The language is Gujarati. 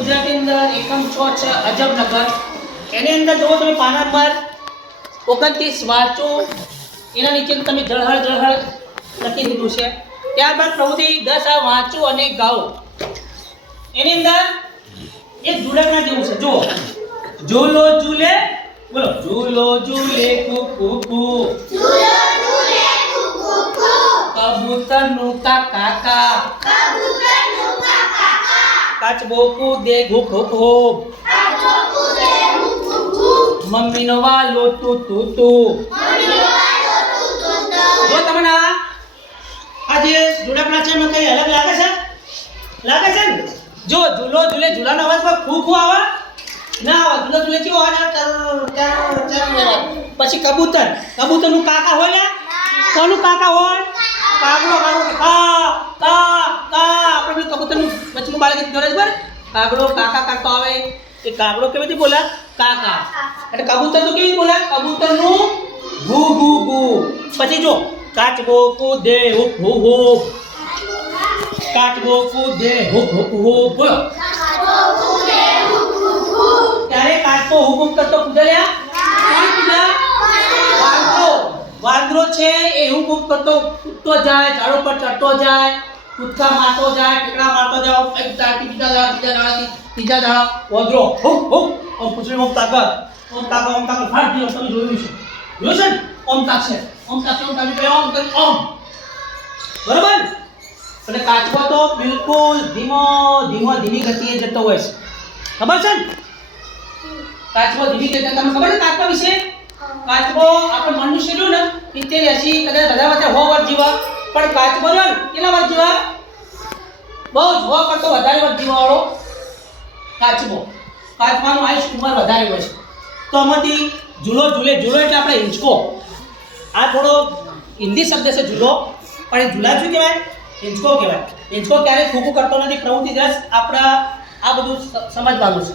ગુજરાતી અંદર એકમ 6 છે અજબનગર. એની અંદર જો તમે પાના નંબર 29 વાંચો, એના નીચે તમે જળહળ જળહળ લખી દીધું છે. ત્યારબાદ પ્રવૃત્તિ 10 આ વાંચો અને ગાઓ. એની અંદર એક ઝુલકના જેવું છે. જુઓ, ઝૂલો ઝૂલે, બોલો, ઝૂલો ઝૂલે કુકુ, કબૂતરનું કાકા, કાચબો કૂદે ઘૂપ ઘૂપ ઘૂપ, મમ્મીનો વાલો તું તું તું. જો તમને આ જે જોડકના છે એમાં કઈ અલગ લાગે છે? લાગે છે ને? જો ઝૂલો ઝૂલે, ઝૂલાનો અવાજ પર ખૂ ખૂ આવે ના આવે? ઝૂલો ઝૂલે કેવો અવાજ આવે? પછી કબૂતર, કબૂતરનું કાકા હોય ને? કોનું કાકા હોય? કાગડો, કાગડો કા કા કા. આપણે કબૂતરનું વચમાં બાળક ગરજ પર કાગડો કાકા કરતો આવે, એ કાગડો કેવી રીતે બોલા? કાકા. એટલે કબૂતર તો કેવી બોલા? કબૂતરનું ગુ ગુ ગુ. પછી જો કાચબો કૂદે હુપ હુપ હુપ, કાચબો કૂદે હુપ હુપ હુપ. બોલો, ત્યારે કાચબો હુપ હુપ કરતો કૂદલ્યા? કોણ કૂદ્યા? વાંદરો. વાંદરો છે એ હુપ હુપ કરતો કૂદતો જાય, ઝાડો પર ચડતો જાય, કૂદકા મારતો જાય, ઠેકડા મારતો જાય. એક ઝાડથી બીજા ઝાડ, બીજા ઝાડથી ત્રીજા ઝાડ. વાંદરો હુપ હુપ ઓમ પૂછડી ઓમ તાકત, ઓમ તાકત, ઓમ તાકત. ફાટ દીધો. તમે જોયું છે? જોયું છે ને? ઓમ તાકશે, ઓમ તાકશે, ઓમ તાકશે, ઓમ કરી ઓમ. બરાબર. અને કાચબો તો બિલકુલ ધીમો ધીમો ધીમી ગતિએ જતો હોય છે. ખબર છે ને? કાચબો ધીમી ગતિએ. તમને ખબર છે કાચબા વિશે? કાચબો આપણે મનુષ્ય નું ને 70 80 કદાચ બધા વચ્ચે 100 વર્ષ જીવા, પણ કાચબો ને કેટલા વર્ષ જીવા? બહુ જ 100 કરતો વધારે વર્ષ જીવાવાળો કાચબો. કાચબાનું આયુષ્ય ઉંમર વધારે હોય છે. તો આમાંથી ઝૂલો ઝૂલે, ઝૂલો એટલે આપણે હિંચકો. આ થોડો હિન્દી શબ્દ છે ઝૂલો, પણ એ ઝૂલા શું કહેવાય? હિંચકો કહેવાય. હિંચકો ક્યારેય ખોખું કરતો નથી. પ્રવૃત્તિ 10 આપણા આ બધું સમજવાનું છે.